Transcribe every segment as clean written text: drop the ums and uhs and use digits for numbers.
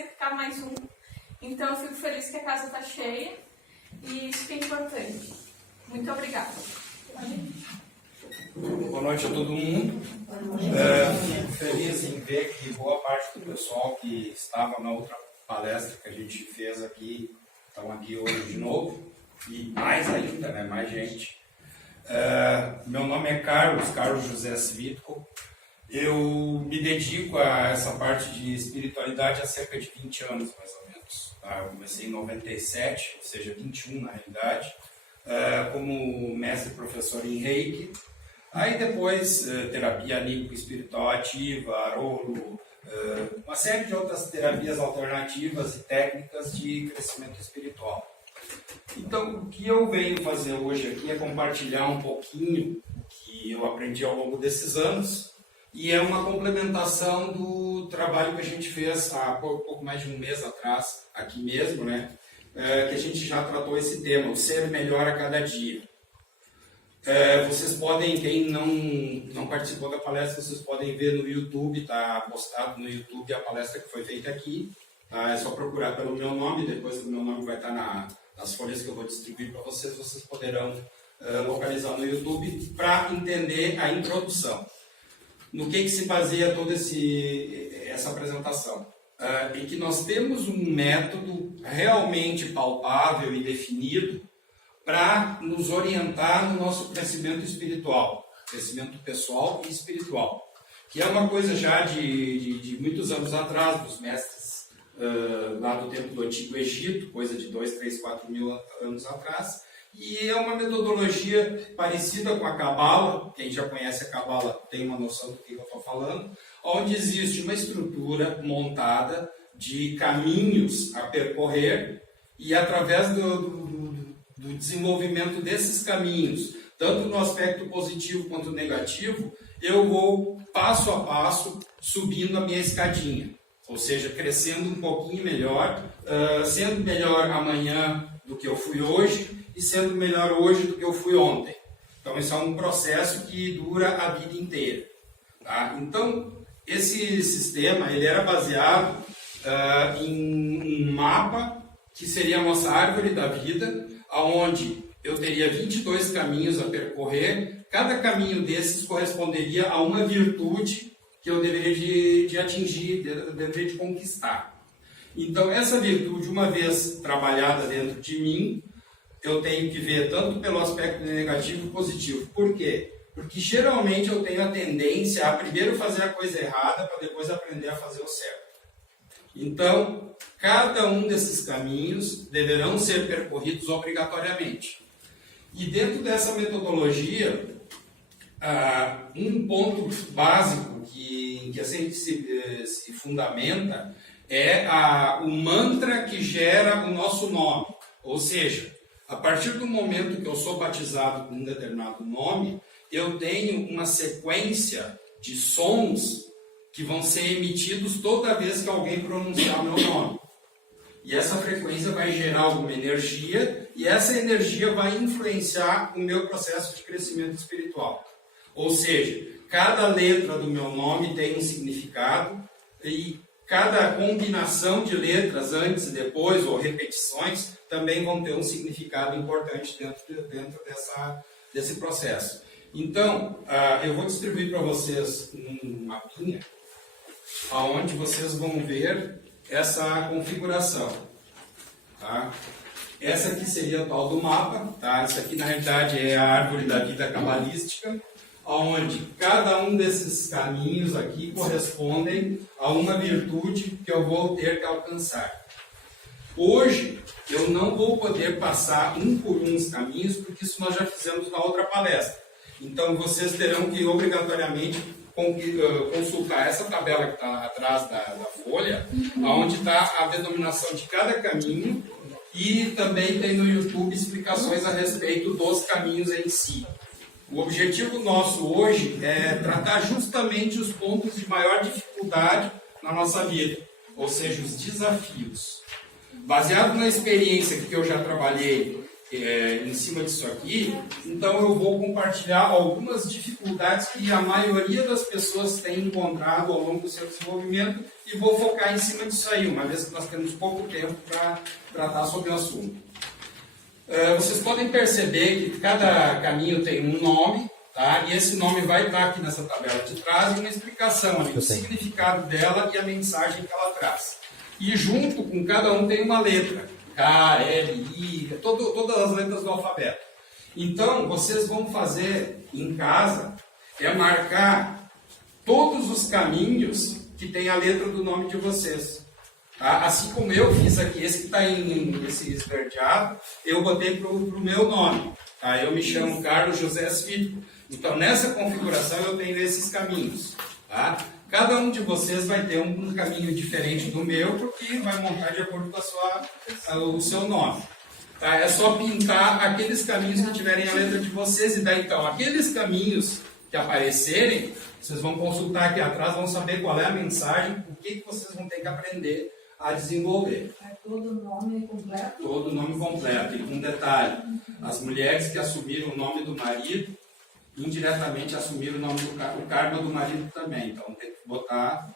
ter que ficar mais um. Então eu fico feliz que a casa está cheia e isso que é importante. Muito obrigada. Boa noite a todo mundo. Feliz em ver que boa parte do pessoal que estava na outra palestra que a gente fez aqui estão aqui hoje de novo. E mais ainda, né? Mais gente. Meu nome é Carlos José Svitko. Eu me dedico a essa parte de espiritualidade há cerca de 20 anos, mais ou menos. Eu comecei em 97, ou seja, 21 na realidade, como mestre e professor em Reiki. Aí depois, terapia anímico-espiritual ativa, Arolo, uma série de outras terapias alternativas e técnicas de crescimento espiritual. Então, o que eu venho fazer hoje aqui é compartilhar um pouquinho o que eu aprendi ao longo desses anos e é uma complementação do trabalho que a gente fez há pouco mais de um mês atrás, aqui mesmo, né? Que a gente já tratou esse tema, o ser melhor a cada dia. Vocês podem, quem não participou da palestra, vocês podem ver no YouTube, está postado no YouTube a palestra que foi feita aqui. Tá? É só procurar pelo meu nome, depois o meu nome vai estar nas folhas que eu vou distribuir para vocês, vocês poderão localizar no YouTube para entender a introdução. No que se baseia toda essa apresentação? Em que nós temos um método realmente palpável e definido para nos orientar no nosso crescimento espiritual, crescimento pessoal e espiritual, que é uma coisa já de muitos anos atrás, dos mestres lá do tempo do Antigo Egito, coisa de 2, 3, 4 mil anos atrás, e é uma metodologia parecida com a Cabala. Quem já conhece a Cabala tem uma noção do que eu estou falando, onde existe uma estrutura montada de caminhos a percorrer e através do desenvolvimento desses caminhos, tanto no aspecto positivo quanto negativo, eu vou passo a passo subindo a minha escadinha, ou seja, crescendo um pouquinho melhor, sendo melhor amanhã do que eu fui hoje e sendo melhor hoje do que eu fui ontem. Então, isso é um processo que dura a vida inteira. Tá? Então, esse sistema ele era baseado em um mapa que seria a nossa árvore da vida, onde eu teria 22 caminhos a percorrer. Cada caminho desses corresponderia a uma virtude que eu deveria de atingir, deveria de conquistar. Então, essa virtude, uma vez trabalhada dentro de mim, eu tenho que ver tanto pelo aspecto negativo e positivo. Por quê? Porque geralmente eu tenho a tendência a primeiro fazer a coisa errada para depois aprender a fazer o certo. Então, cada um desses caminhos deverão ser percorridos obrigatoriamente. E dentro dessa metodologia, um ponto básico que a gente se fundamenta é o mantra que gera o nosso nome. Ou seja, a partir do momento que eu sou batizado com um determinado nome, eu tenho uma sequência de sons que vão ser emitidos toda vez que alguém pronunciar o meu nome. E essa frequência vai gerar alguma energia, e essa energia vai influenciar o meu processo de crescimento espiritual. Ou seja, cada letra do meu nome tem um significado, e cada combinação de letras antes e depois, ou repetições, também vão ter um significado importante dentro desse processo. Então, eu vou distribuir para vocês um mapinha, onde vocês vão ver essa configuração. Tá? Essa aqui seria o tal do mapa. Tá? Essa aqui, na realidade, é a árvore da vida cabalística, onde cada um desses caminhos aqui correspondem a uma virtude que eu vou ter que alcançar. Hoje, eu não vou poder passar um por um os caminhos, porque isso nós já fizemos na outra palestra. Então, vocês terão que, obrigatoriamente, consultar essa tabela que está atrás da folha, onde está a denominação de cada caminho, e também tem no YouTube explicações a respeito dos caminhos em si. O objetivo nosso hoje é tratar justamente os pontos de maior dificuldade na nossa vida, ou seja, os desafios. Baseado na experiência que eu já trabalhei em cima disso aqui, então eu vou compartilhar algumas dificuldades que a maioria das pessoas tem encontrado ao longo do seu desenvolvimento e vou focar em cima disso aí, uma vez que nós temos pouco tempo para tratar sobre o assunto. Vocês podem perceber que cada caminho tem um nome, tá? E esse nome vai estar aqui nessa tabela de trás e uma explicação ali, do significado dela e a mensagem que ela traz. E junto com cada um tem uma letra. K, L, I, todas as letras do alfabeto. Então, vocês vão fazer em casa, marcar todos os caminhos que tem a letra do nome de vocês. Tá? Assim como eu fiz aqui, esse que está em esse esverdeado, eu botei para o meu nome. Tá? Eu me chamo Carlos José Filho. Então, nessa configuração, eu tenho esses caminhos. Tá? Cada um de vocês vai ter um caminho diferente do meu, porque vai montar de acordo com o seu nome. Tá? É só pintar aqueles caminhos que tiverem a letra de vocês, e daí então, aqueles caminhos que aparecerem, vocês vão consultar aqui atrás, vão saber qual é a mensagem, o que vocês vão ter que aprender a desenvolver. Todo nome completo? Todo nome completo. E com detalhe, as mulheres que assumiram o nome do marido, indiretamente assumiram o nome o karma do marido também. Então tem que botar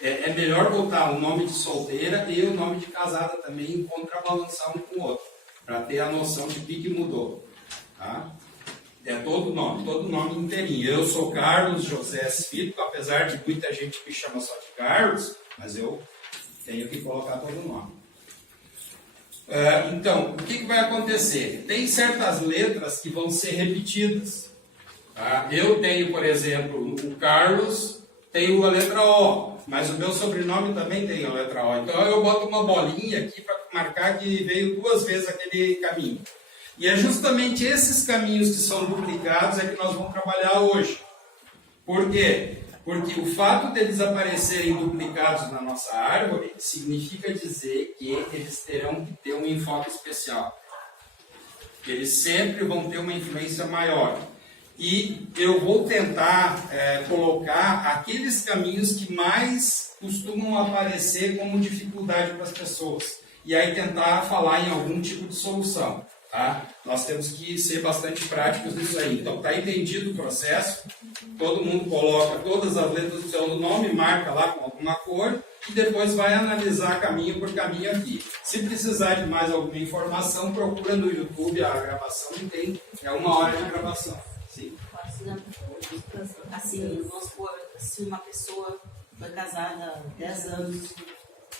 é melhor botar o nome de solteira e o nome de casada também em contrabalançar um com o outro, para ter a noção de que mudou. Tá? É todo nome inteirinho. Eu sou Carlos José Fito, apesar de muita gente me chama só de Carlos, mas eu tenho que colocar todo o nome. Então, o que vai acontecer? Tem certas letras que vão ser repetidas. Tá? Eu tenho, por exemplo, o Carlos tem a letra O, mas o meu sobrenome também tem a letra O. Então eu boto uma bolinha aqui para marcar que veio 2 vezes aquele caminho. E é justamente esses caminhos que são duplicados é que nós vamos trabalhar hoje. Por quê? Porque o fato deles aparecerem duplicados na nossa árvore significa dizer que eles terão que ter um enfoque especial. Eles sempre vão ter uma influência maior. E eu vou tentar colocar aqueles caminhos que mais costumam aparecer como dificuldade para as pessoas. E aí tentar falar em algum tipo de solução. Tá? Nós temos que ser bastante práticos nisso aí. Então, está entendido o processo, todo mundo coloca todas as letras do seu nome, marca lá com alguma cor, e depois vai analisar caminho por caminho aqui. Se precisar de mais alguma informação, procura no YouTube a gravação, e tem 1 hora de gravação. Sim. Assim, vamos supor, se uma pessoa foi casada há 10 anos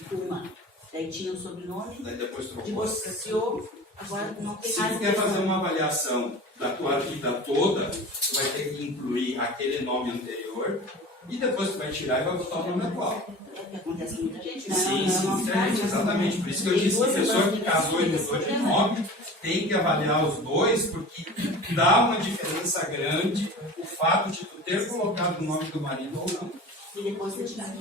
com uma, daí tinha o sobrenome, Daí depois trocou. divorciou, agora não tem mais. Se tu quer fazer uma avaliação da tua vida toda, tu vai ter que incluir aquele nome anterior e depois tu vai tirar e vai botar o nome atual. É o que acontece com muita gente, né? Sim, muita gente, exatamente. Por isso que eu disse que a pessoa que casou e mudou de nome tem que avaliar os dois, porque dá uma diferença grande o fato de tu ter colocado o nome do marido ou não. E depois retirar.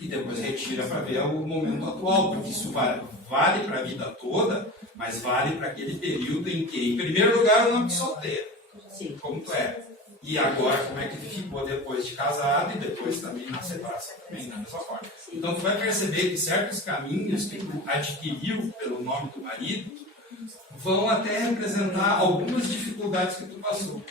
E depois retira para ver o momento atual, porque isso vale para a vida toda, mas vale para aquele período em que, em primeiro lugar, o nome de solteiro, Sim. como tu é. E agora, como é que ficou depois de casado e depois também na separação, também da mesma forma. Então, tu vai perceber que certos caminhos que tu adquiriu pelo nome do marido vão até representar algumas dificuldades que tu passou.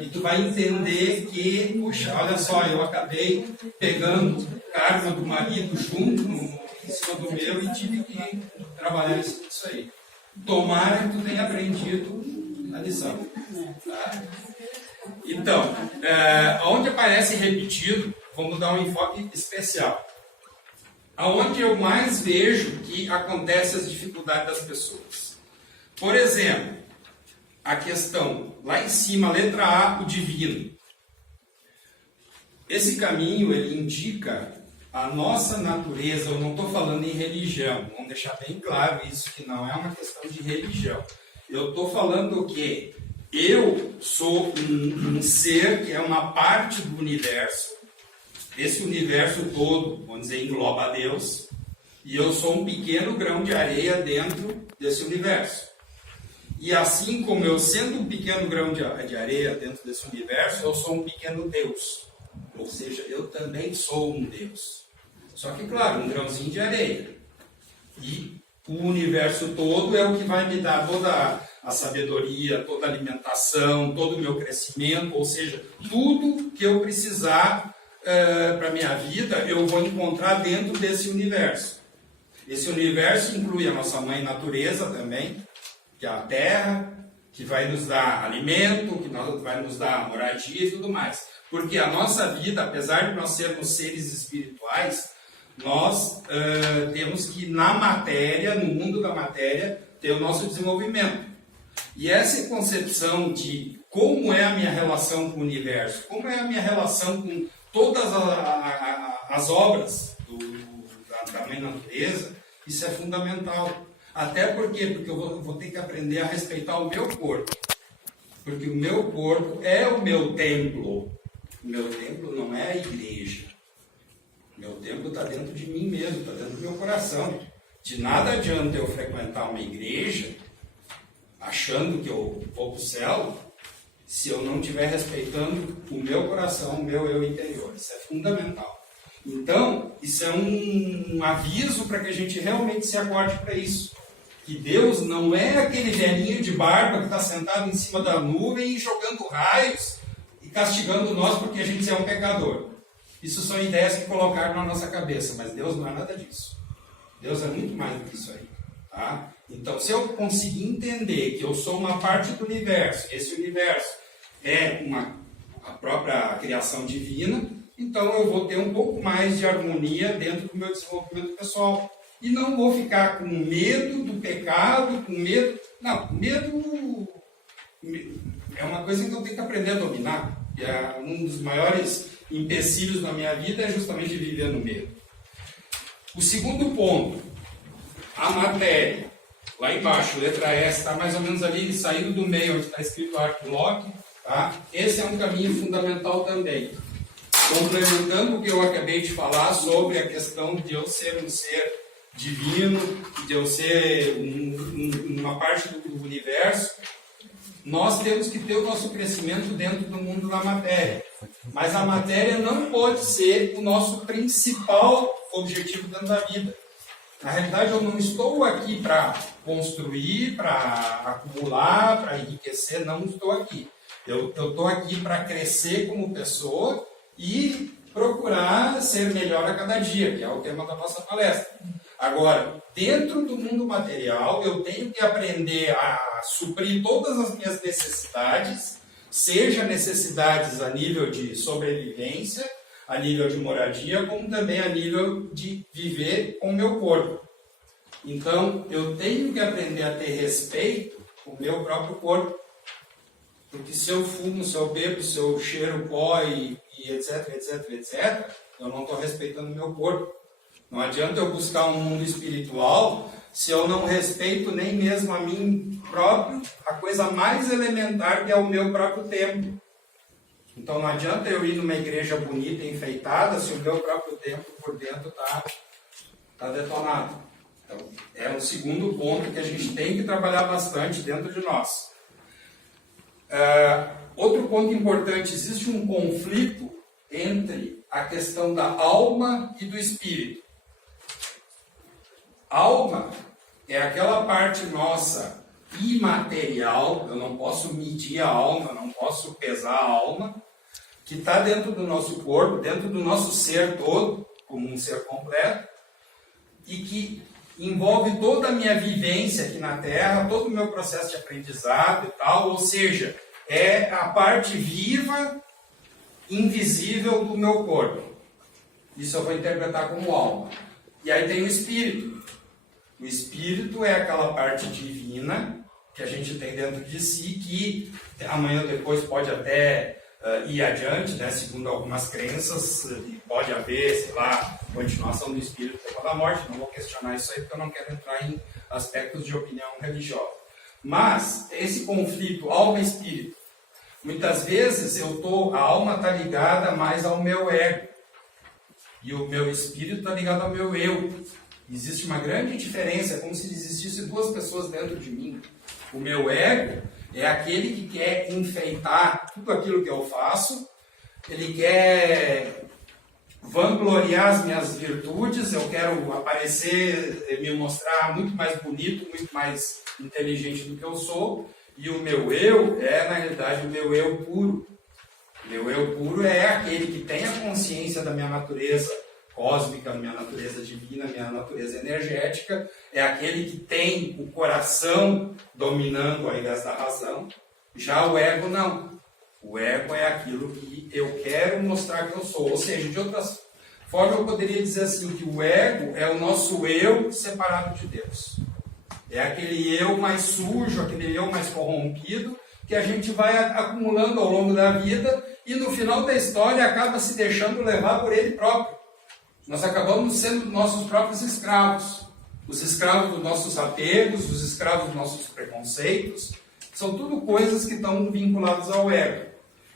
E tu vai entender que, puxa, olha só, eu acabei pegando o karma do marido junto em cima do meu e tive que trabalhar isso aí. Tomara que tu tenha aprendido a lição. Tá? Então, onde aparece repetido, vamos dar um enfoque especial. Aonde eu mais vejo que acontecem as dificuldades das pessoas. Por exemplo, a questão, lá em cima, letra A, o divino. Esse caminho, ele indica a nossa natureza. Eu não estou falando em religião, vamos deixar bem claro isso, que não é uma questão de religião. Eu estou falando que eu sou um ser que é uma parte do universo. Esse universo todo, vamos dizer, engloba a Deus. E eu sou um pequeno grão de areia dentro desse universo. E assim como eu, sendo um pequeno grão de areia dentro desse universo, eu sou um pequeno Deus. Ou seja, eu também sou um Deus. Só que, claro, um grãozinho de areia. E o universo todo é o que vai me dar toda a sabedoria, toda a alimentação, todo o meu crescimento, ou seja, tudo que eu precisar para a minha vida, eu vou encontrar dentro desse universo. Esse universo inclui a nossa mãe natureza também, que é a terra, que vai nos dar alimento, que vai nos dar moradia e tudo mais. Porque a nossa vida, apesar de nós sermos seres espirituais, nós temos que, na matéria, no mundo da matéria, ter o nosso desenvolvimento. E essa concepção de como é a minha relação com o universo, como é a minha relação com todas as obras da mãe natureza, isso é fundamental. Até porque eu vou ter que aprender a respeitar o meu corpo. Porque o meu corpo é o meu templo. O meu templo não é a igreja. O meu templo está dentro de mim mesmo, está dentro do meu coração. De nada adianta eu frequentar uma igreja achando que eu vou para o céu se eu não estiver respeitando o meu coração, o meu eu interior. Isso é fundamental. Então, isso é um aviso para que a gente realmente se acorde para isso. Que Deus não é aquele velhinho de barba que está sentado em cima da nuvem e jogando raios e castigando nós porque a gente é um pecador. Isso são ideias que colocaram na nossa cabeça, mas Deus não é nada disso. Deus é muito mais do que isso aí. Tá? Então, se eu conseguir entender que eu sou uma parte do universo, esse universo é a própria criação divina, então eu vou ter um pouco mais de harmonia dentro do meu desenvolvimento pessoal. E não vou ficar com medo do pecado, com medo... Não, medo é uma coisa que eu tenho que aprender a dominar. E um dos maiores empecilhos na minha vida é justamente viver no medo. O segundo ponto, a matéria. Lá embaixo, letra S, está mais ou menos ali, saindo do meio, onde está escrito Arquiloque. Tá? Esse é um caminho fundamental também. Complementando o que eu acabei de falar sobre a questão de eu ser um ser divino, de eu ser uma parte do universo, nós temos que ter o nosso crescimento dentro do mundo da matéria. Mas a matéria não pode ser o nosso principal objetivo dentro da vida. Na realidade, eu não estou aqui para construir, para acumular, para enriquecer, não estou aqui. Eu estou aqui para crescer como pessoa e procurar ser melhor a cada dia, que é o tema da nossa palestra. Agora, dentro do mundo material, eu tenho que aprender a suprir todas as minhas necessidades, seja necessidades a nível de sobrevivência, a nível de moradia, como também a nível de viver com o meu corpo. Então, eu tenho que aprender a ter respeito com o meu próprio corpo. Porque se eu fumo, se eu bebo, se eu cheiro pó e etc, eu não estou respeitando o meu corpo. Não adianta eu buscar um mundo espiritual se eu não respeito nem mesmo a mim próprio, a coisa mais elementar que é o meu próprio templo. Então não adianta eu ir numa igreja bonita e enfeitada se o meu próprio templo por dentro está detonado. Então é um segundo ponto que a gente tem que trabalhar bastante dentro de nós. Outro ponto importante, existe um conflito entre a questão da alma e do espírito. Alma é aquela parte nossa imaterial, eu não posso medir a alma, não posso pesar a alma, que está dentro do nosso corpo, dentro do nosso ser todo, como um ser completo, e que envolve toda a minha vivência aqui na Terra, todo o meu processo de aprendizado e tal, ou seja, é a parte viva, invisível do meu corpo. Isso eu vou interpretar como alma. E aí tem o espírito. O espírito é aquela parte divina que a gente tem dentro de si, que amanhã ou depois pode até ir adiante, né? Segundo algumas crenças, pode haver, sei lá, continuação do espírito depois da morte. Não vou questionar isso aí porque eu não quero entrar em aspectos de opinião religiosa. Mas esse conflito alma-espírito, muitas vezes a alma está ligada mais ao meu ego e o meu espírito está ligado ao meu eu. Existe uma grande diferença, é como se existisse duas pessoas dentro de mim. O meu ego é aquele que quer enfeitar tudo aquilo que eu faço, ele quer vangloriar as minhas virtudes, eu quero aparecer, me mostrar muito mais bonito, muito mais inteligente do que eu sou, e o meu eu é, na realidade, o meu eu puro. Meu eu puro é aquele que tem a consciência da minha natureza cósmica, minha natureza divina, minha natureza energética, é aquele que tem o coração dominando ao invés da razão. Já o ego não. O ego é aquilo que eu quero mostrar que eu sou. Ou seja, de outras formas eu poderia dizer assim, que o ego é o nosso eu separado de Deus. É aquele eu mais sujo, aquele eu mais corrompido, que a gente vai acumulando ao longo da vida e no final da história acaba se deixando levar por ele próprio. Nós acabamos sendo nossos próprios escravos. Os escravos dos nossos apegos, os escravos dos nossos preconceitos, são tudo coisas que estão vinculadas ao ego.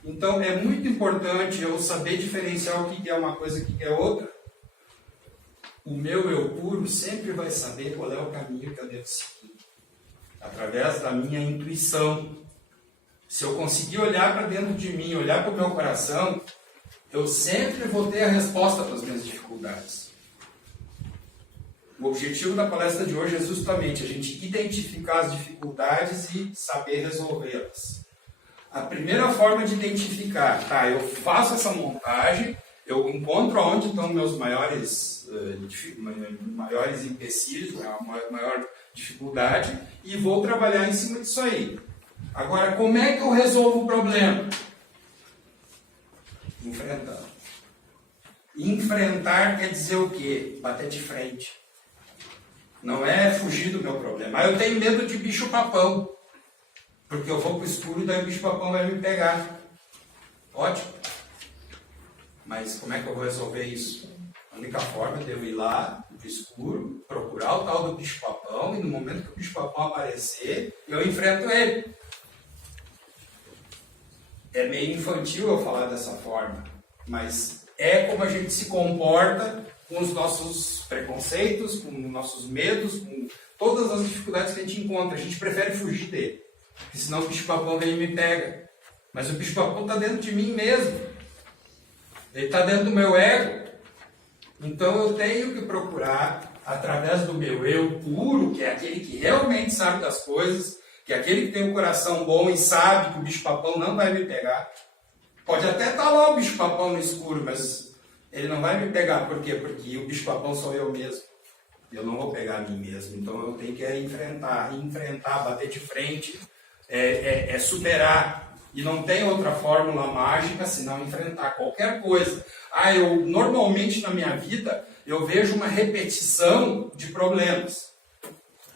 Então é muito importante eu saber diferenciar o que é uma coisa e o que é outra. O meu eu puro sempre vai saber qual é o caminho que eu devo seguir. Através da minha intuição. Se eu conseguir olhar para dentro de mim, olhar para o meu coração, eu sempre vou ter a resposta para as minhas dificuldades. O objetivo da palestra de hoje é justamente a gente identificar as dificuldades e saber resolvê-las. A primeira forma de identificar, tá, eu faço essa montagem, eu encontro onde estão meus maiores empecilhos, a maior dificuldade, e vou trabalhar em cima disso aí. Agora, como é que eu resolvo o problema? Enfrentando. Enfrentar quer dizer o quê? Bater de frente. Não é fugir do meu problema. Eu tenho medo de bicho-papão. Porque eu vou para o escuro e daí o bicho-papão vai me pegar. Ótimo. Mas como é que eu vou resolver isso? A única forma de eu ir lá, para o escuro, procurar o tal do bicho-papão, e no momento que o bicho-papão aparecer, eu enfrento ele. É meio infantil eu falar dessa forma, mas é como a gente se comporta com os nossos preconceitos, com os nossos medos, com todas as dificuldades que a gente encontra. A gente prefere fugir dele, porque senão o bicho-papão vem e me pega. Mas o bicho-papão está dentro de mim mesmo. Ele está dentro do meu ego. Então eu tenho que procurar, através do meu eu puro, que é aquele que realmente sabe das coisas, que é aquele que tem um coração bom e sabe que o bicho-papão não vai me pegar. Pode até estar lá o bicho-papão no escuro, mas ele não vai me pegar. Por quê? Porque o bicho-papão sou eu mesmo. Eu não vou pegar a mim mesmo. Então eu tenho que enfrentar, bater de frente, superar. E não tem outra fórmula mágica senão enfrentar qualquer coisa. Eu normalmente na minha vida eu vejo uma repetição de problemas.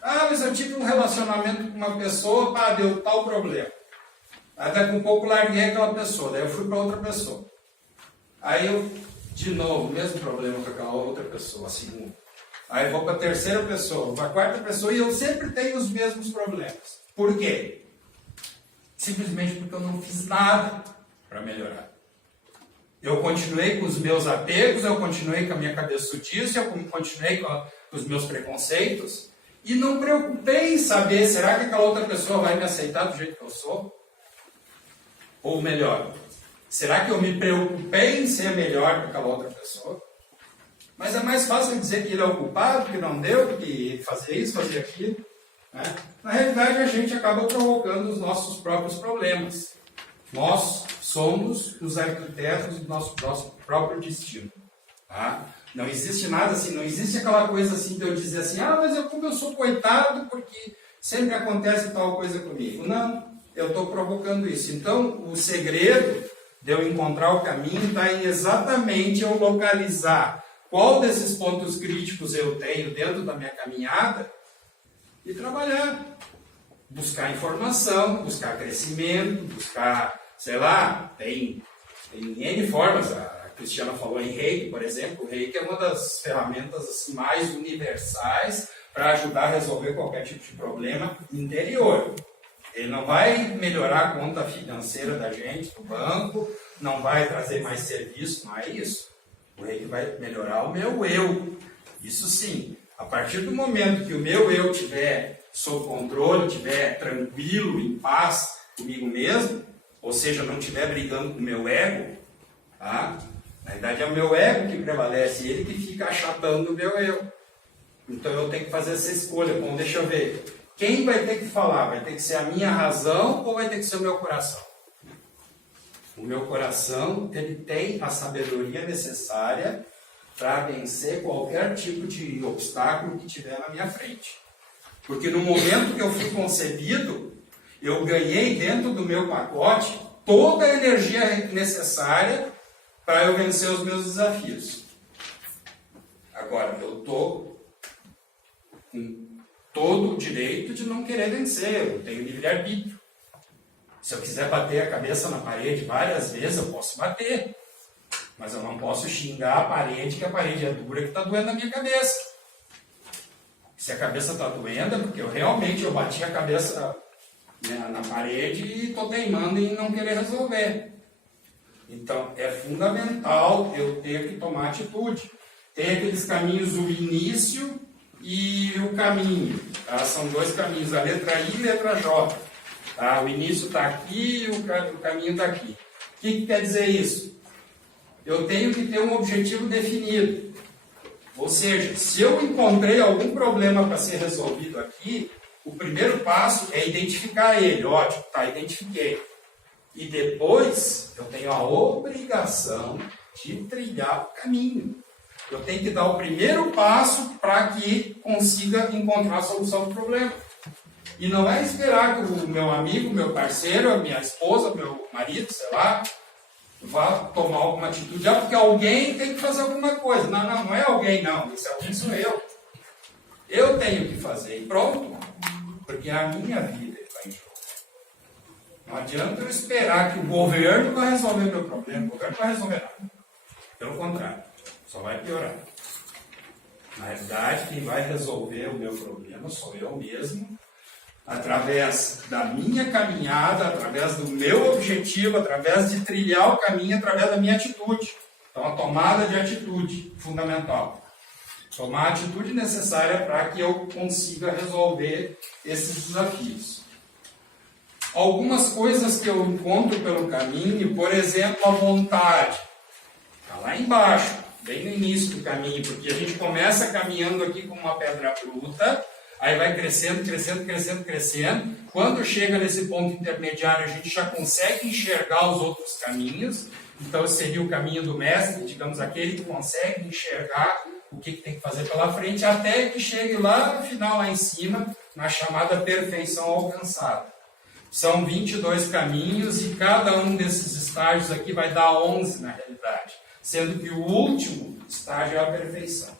Mas eu tive um relacionamento com uma pessoa, deu tal problema. Aí daqui a pouco larguei aquela pessoa, daí eu fui para outra pessoa. Aí eu, de novo, mesmo problema com aquela outra pessoa, a segunda. Aí eu vou para a terceira pessoa, para a quarta pessoa, e eu sempre tenho os mesmos problemas. Por quê? Simplesmente porque eu não fiz nada para melhorar. Eu continuei com os meus apegos, eu continuei com a minha cabeçudice, eu continuei com os meus preconceitos, e não preocupei em saber, será que aquela outra pessoa vai me aceitar do jeito que eu sou? Ou melhor, será que eu me preocupei em ser melhor que aquela outra pessoa? Mas é mais fácil dizer que ele é o culpado, que não deu, do que fazer isso, fazer aquilo. Né? Na realidade, a gente acaba provocando os nossos próprios problemas. Nós somos os arquitetos do nosso próprio destino. Tá? Não existe nada assim, não existe aquela coisa assim de eu dizer assim, mas como eu sou coitado porque sempre acontece tal coisa comigo. Não, eu estou provocando isso. Então, o segredo de eu encontrar o caminho está em exatamente eu localizar qual desses pontos críticos eu tenho dentro da minha caminhada e trabalhar. Buscar informação, buscar crescimento, buscar, tem N formas. A Cristiana falou em Reiki, por exemplo. O Reiki é uma das ferramentas assim, mais universais para ajudar a resolver qualquer tipo de problema interior. Ele não vai melhorar a conta financeira da gente, do banco, não vai trazer mais serviço, não é isso. O Reiki vai melhorar o meu eu. Isso sim. A partir do momento que o meu eu estiver sob controle, estiver tranquilo, em paz comigo mesmo, ou seja, não estiver brigando com o meu ego, tá? Na verdade é o meu ego que prevalece, ele que fica achatando o meu eu. Então eu tenho que fazer essa escolha. Bom, deixa eu ver. Quem vai ter que falar? Vai ter que ser a minha razão ou vai ter que ser o meu coração? O meu coração, ele tem a sabedoria necessária para vencer qualquer tipo de obstáculo que tiver na minha frente. Porque no momento que eu fui concebido, eu ganhei dentro do meu pacote toda a energia necessária para eu vencer os meus desafios. Agora, eu estou com todo o direito de não querer vencer, eu tenho livre-arbítrio. Se eu quiser bater a cabeça na parede várias vezes, eu posso bater. Mas eu não posso xingar a parede, que a parede é dura, que está doendo a minha cabeça. Se a cabeça está doendo, é porque eu bati a cabeça, né, na parede e estou teimando em não querer resolver. Então, é fundamental eu ter que tomar atitude. Tem aqueles caminhos, o início e o caminho. Tá? São dois caminhos, a letra I e a letra J. Tá? O início está aqui e o caminho está aqui. O que quer dizer isso? Eu tenho que ter um objetivo definido. Ou seja, se eu encontrei algum problema para ser resolvido aqui, o primeiro passo é identificar ele. Ótimo, tá, identifiquei. E depois eu tenho a obrigação de trilhar o caminho. Eu tenho que dar o primeiro passo para que consiga encontrar a solução do problema. E não é esperar que o meu amigo, meu parceiro, a minha esposa, meu marido, sei lá, vá tomar alguma atitude. Porque alguém tem que fazer alguma coisa. Não é alguém, não. Esse alguém sou eu. Eu tenho que fazer. E pronto. Porque é a minha vida que está em jogo. Não adianta eu esperar que o governo vai resolver meu problema. O governo não vai resolver nada. Pelo contrário. Só vai piorar. Na realidade, quem vai resolver o meu problema sou eu mesmo, através da minha caminhada, através do meu objetivo, através de trilhar o caminho, através da minha atitude. Então, a tomada de atitude, fundamental. Tomar a atitude necessária para que eu consiga resolver esses desafios. Algumas coisas que eu encontro pelo caminho, por exemplo, a vontade. Está lá embaixo, bem no início do caminho, porque a gente começa caminhando aqui com uma pedra bruta, aí vai crescendo, crescendo, crescendo, crescendo. Quando chega nesse ponto intermediário, a gente já consegue enxergar os outros caminhos. Então, esse seria o caminho do mestre, digamos, aquele que consegue enxergar o que tem que fazer pela frente, até que chegue lá no final, lá em cima, na chamada perfeição alcançada. São 22 caminhos e cada um desses estágios aqui vai dar 11 na realidade, sendo que o último estágio é a perfeição,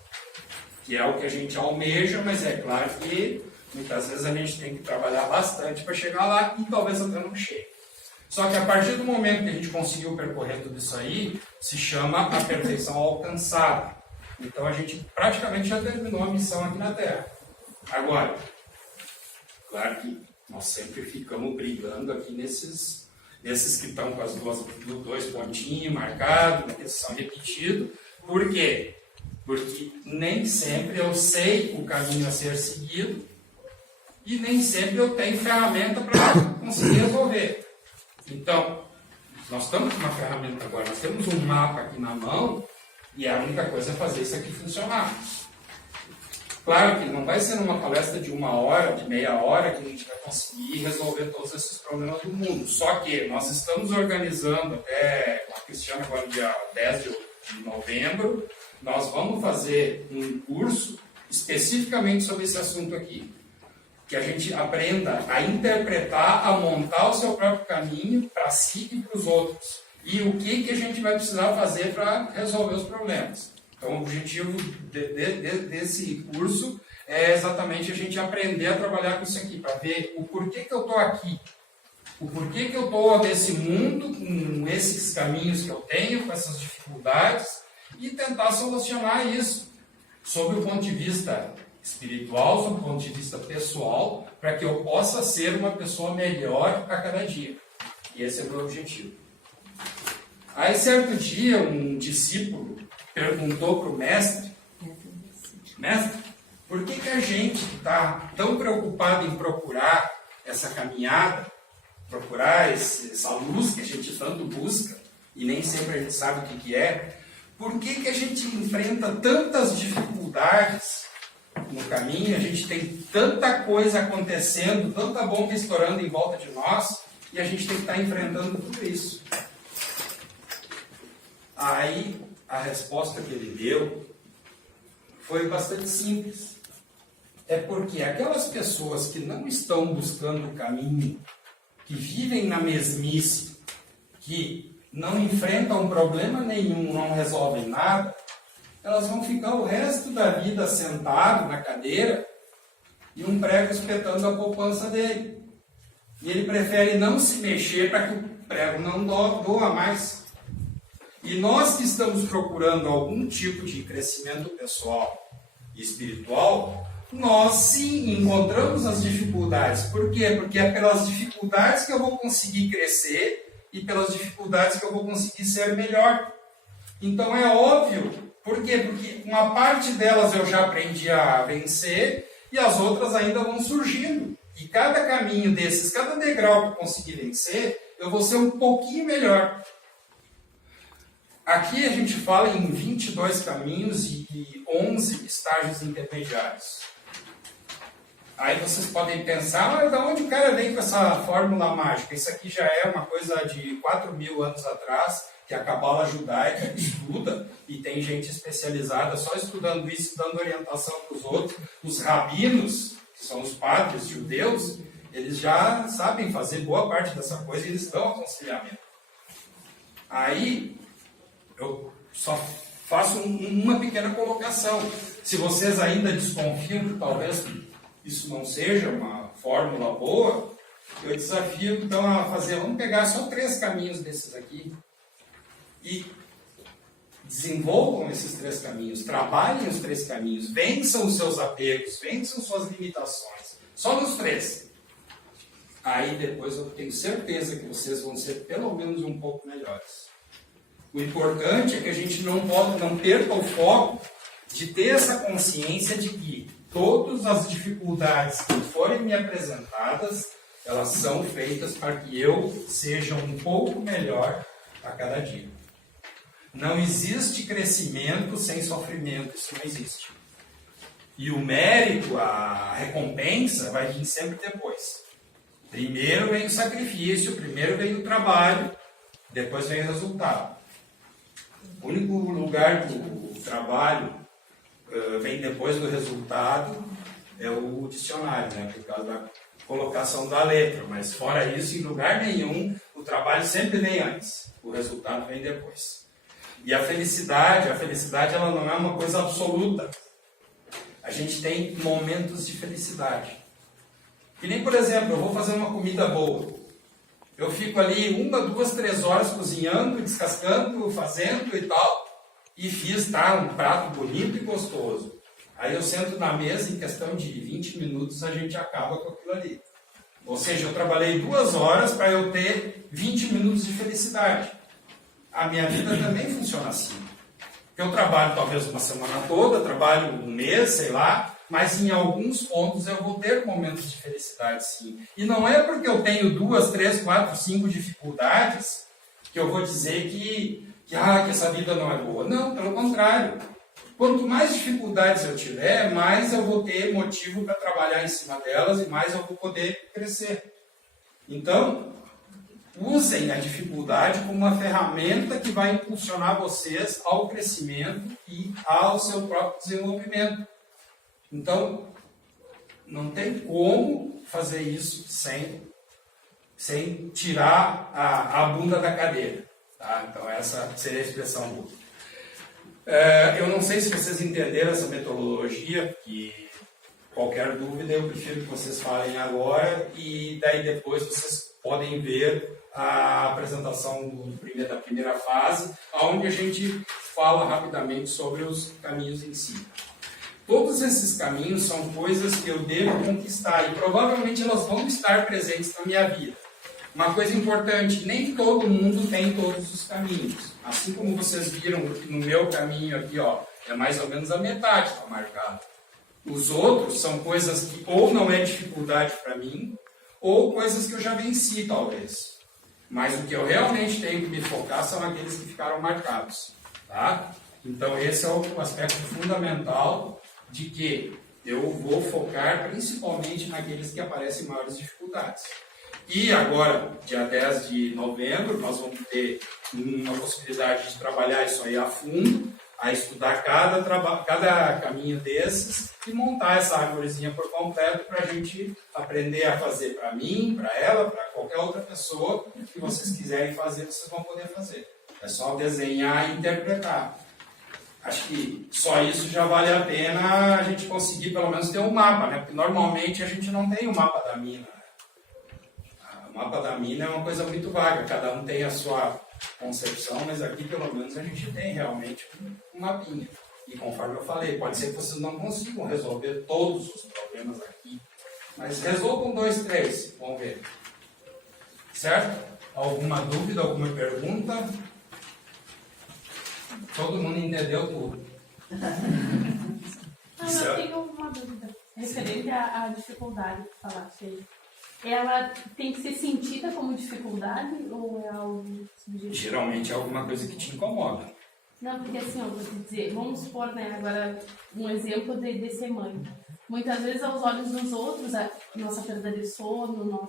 que é o que a gente almeja, mas é claro que muitas vezes a gente tem que trabalhar bastante para chegar lá e talvez até não chegue. Só que a partir do momento que a gente conseguiu percorrer tudo isso aí, se chama a perfeição alcançada. Então a gente praticamente já terminou a missão aqui na Terra. Agora, claro que nós sempre ficamos brigando aqui nesses que estão com as dois pontinhos marcados, que são repetidos. Por quê? Porque nem sempre eu sei o caminho a ser seguido e nem sempre eu tenho ferramenta para conseguir resolver. Então, nós estamos com uma ferramenta agora, nós temos um mapa aqui na mão e a única coisa é fazer isso aqui funcionar. Claro que não vai ser numa palestra de 1 hora, de meia hora, que a gente vai conseguir resolver todos esses problemas do mundo. Só que nós estamos organizando até, com a Cristiana, agora dia 10 de novembro, nós vamos fazer um curso especificamente sobre esse assunto aqui. Que a gente aprenda a interpretar, a montar o seu próprio caminho para si e para os outros. E o que a gente vai precisar fazer para resolver os problemas. Então, o objetivo desse curso é exatamente a gente aprender a trabalhar com isso aqui, para ver o porquê que eu estou aqui, o porquê que eu estou nesse mundo, com esses caminhos que eu tenho, com essas dificuldades, e tentar solucionar isso, sob o ponto de vista espiritual, sob o ponto de vista pessoal, para que eu possa ser uma pessoa melhor a cada dia. E esse é o meu objetivo. Aí, certo dia, um discípulo perguntou para o mestre, por que a gente está tão preocupado em procurar essa caminhada, procurar essa luz que a gente tanto busca, e nem sempre a gente sabe o que é, Por que que a gente enfrenta tantas dificuldades no caminho? A gente tem tanta coisa acontecendo, tanta bomba estourando em volta de nós, e a gente tem que estar enfrentando tudo isso. Aí, a resposta que ele deu foi bastante simples. É porque aquelas pessoas que não estão buscando o caminho, que vivem na mesmice, que não enfrentam problema nenhum, não resolvem nada, elas vão ficar o resto da vida sentado na cadeira e um prego espetando a poupança dele. E ele prefere não se mexer para que o prego não doa mais. E nós que estamos procurando algum tipo de crescimento pessoal e espiritual, nós sim encontramos as dificuldades. Por quê? Porque é pelas dificuldades que eu vou conseguir crescer e pelas dificuldades que eu vou conseguir ser melhor. Então é óbvio. Por quê? Porque uma parte delas eu já aprendi a vencer e as outras ainda vão surgindo. E cada caminho desses, cada degrau que eu conseguir vencer, eu vou ser um pouquinho melhor. Aqui a gente fala em 22 caminhos e 11 estágios intermediários. Aí vocês podem pensar, mas de onde o cara vem com essa fórmula mágica? Isso aqui já é uma coisa de 4.000 anos atrás, que a Cabala Judaica estuda, e tem gente especializada só estudando isso, dando orientação para os outros. Os rabinos, que são os padres judeus, eles já sabem fazer boa parte dessa coisa e eles dão aconselhamento. Aí, eu só faço uma pequena colocação. Se vocês ainda desconfiam que talvez isso não seja uma fórmula boa, eu desafio então a fazer, vamos pegar só 3 caminhos desses aqui e desenvolvam esses 3 caminhos, trabalhem os 3 caminhos, vençam os seus apegos, vençam suas limitações, só nos 3. Aí depois eu tenho certeza que vocês vão ser pelo menos um pouco melhores. O importante é que a gente não perca o foco de ter essa consciência de que todas as dificuldades que forem me apresentadas, elas são feitas para que eu seja um pouco melhor a cada dia. Não existe crescimento sem sofrimento, isso não existe. E o mérito, a recompensa, vai vir sempre depois. Primeiro vem o sacrifício, primeiro vem o trabalho, depois vem o resultado. O único lugar do trabalho vem depois do resultado é o dicionário, né? Por causa da colocação da letra. Mas fora isso, em lugar nenhum, o trabalho sempre vem antes. O resultado vem depois. E a felicidade ela não é uma coisa absoluta. A gente tem momentos de felicidade. Que nem, por exemplo, eu vou fazer uma comida boa. Eu fico ali 1, 2, 3 horas cozinhando, descascando, fazendo e tal. E fiz, um prato bonito e gostoso. Aí eu sento na mesa, em questão de 20 minutos, a gente acaba com aquilo ali. Ou seja, eu trabalhei 2 horas para eu ter 20 minutos de felicidade. A minha vida também funciona assim. Eu trabalho talvez uma semana toda, trabalho um mês, sei lá, mas em alguns pontos eu vou ter momentos de felicidade, sim. E não é porque eu tenho 2, 3, 4, 5 dificuldades que eu vou dizer que essa vida não é boa. Não, pelo contrário. Quanto mais dificuldades eu tiver, mais eu vou ter motivo para trabalhar em cima delas e mais eu vou poder crescer. Então, usem a dificuldade como uma ferramenta que vai impulsionar vocês ao crescimento e ao seu próprio desenvolvimento. Então, não tem como fazer isso sem tirar a bunda da cadeira. Tá? Então, essa seria a expressão boa. Eu não sei se vocês entenderam essa metodologia, que qualquer dúvida eu prefiro que vocês falem agora e daí depois vocês podem ver a apresentação da primeira fase, onde a gente fala rapidamente sobre os caminhos em si. Todos esses caminhos são coisas que eu devo conquistar e provavelmente elas vão estar presentes na minha vida. Uma coisa importante, nem todo mundo tem todos os caminhos. Assim como vocês viram que no meu caminho aqui, é mais ou menos a metade está marcado. Os outros são coisas que ou não é dificuldade para mim, ou coisas que eu já venci, talvez. Mas o que eu realmente tenho que me focar são aqueles que ficaram marcados. Tá? Então, esse é o aspecto fundamental de que eu vou focar principalmente naqueles que aparecem maiores dificuldades. E agora, dia 10 de novembro, nós vamos ter uma possibilidade de trabalhar isso aí a fundo, a estudar cada caminho desses e montar essa árvorezinha por completo para a gente aprender a fazer para mim, para ela, para qualquer outra pessoa que vocês quiserem fazer, vocês vão poder fazer. É só desenhar e interpretar. Acho que só isso já vale a pena a gente conseguir pelo menos ter um mapa, né? Porque normalmente a gente não tem o mapa da mina. O mapa da mina é uma coisa muito vaga, cada um tem a sua concepção, mas aqui pelo menos a gente tem realmente um mapinha. E conforme eu falei, pode ser que vocês não consigam resolver todos os problemas aqui, mas resolvam 2, 3, vamos ver. Certo? Alguma dúvida, alguma pergunta? Todo mundo entendeu tudo. Eu tenho uma dúvida referente à dificuldade que falaste aí. Ela tem que ser sentida como dificuldade ou é algo subjetivo? Geralmente é alguma coisa que te incomoda. Não, porque assim, eu vou te dizer, vamos supor, né, agora um exemplo de ser mãe. Muitas vezes aos olhos dos outros, a nossa perda de sono,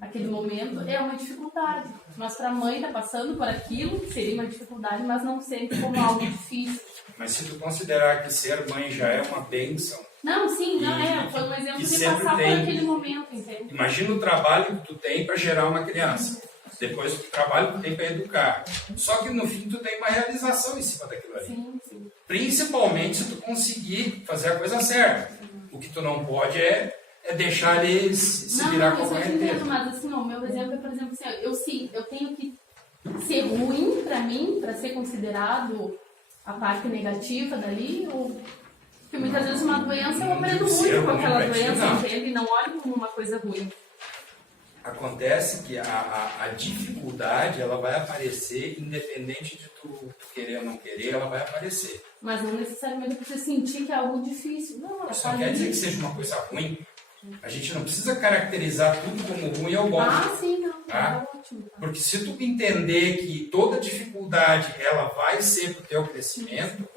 aquele momento é uma dificuldade. Mas para a mãe está passando por aquilo, seria uma dificuldade, mas não sente como algo difícil. Mas se tu considerar que ser mãe já é uma bênção, Não, sim, não foi um exemplo e de sempre passar tem. por aquele momento, entende? imagina o trabalho que tu tem para gerar uma criança. Depois o trabalho que tu tem para educar. Só que no fim tu tem uma realização em cima daquilo ali. Sim, sim. Principalmente se tu conseguir fazer a coisa certa. O que tu não pode é deixar ele se virar com a isso eu te correnteza. entendo, mas assim, o meu exemplo é, por exemplo, assim, eu tenho que ser ruim para mim, para ser considerado a parte negativa dali, ou... Porque muitas vezes uma doença eu aprendo muito com aquela doença, entende? E não olho como uma coisa ruim. Acontece que a dificuldade ela vai aparecer independente de tu querer ou não querer, ela vai aparecer. Mas não necessariamente você sentir que é algo difícil. Não, ela Só tá quer ali. dizer que seja uma coisa ruim. A gente não precisa caracterizar tudo como ruim ou bom. Ah, sim, não. Tá? É ótimo. Tá? Porque se tu entender que toda dificuldade ela vai ser para o teu crescimento,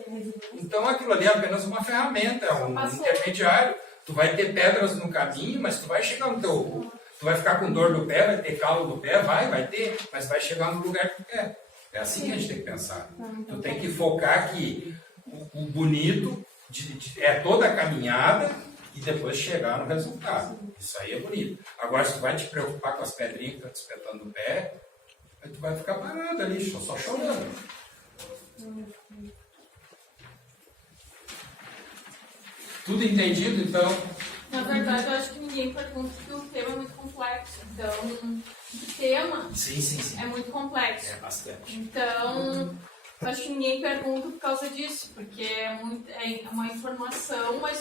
então aquilo ali é apenas uma ferramenta, é um intermediário. Tu vai ter pedras no caminho, mas tu vai chegar no teu... Tu vai ficar com dor no pé, vai ter calo no pé, vai ter, mas vai chegar no lugar que tu quer. É assim que a gente tem que pensar. Tu tem que focar que o bonito é toda a caminhada e depois chegar no resultado. Isso aí é bonito. Agora, se tu vai te preocupar com as pedrinhas que estão te espetando o pé, aí tu vai ficar parado ali, só chorando. Tudo entendido, então? Na verdade, eu acho que ninguém pergunta porque o tema é muito complexo. Então, o tema Sim. é muito complexo. É bastante. Então, eu acho que ninguém pergunta por causa disso, porque é uma informação, mas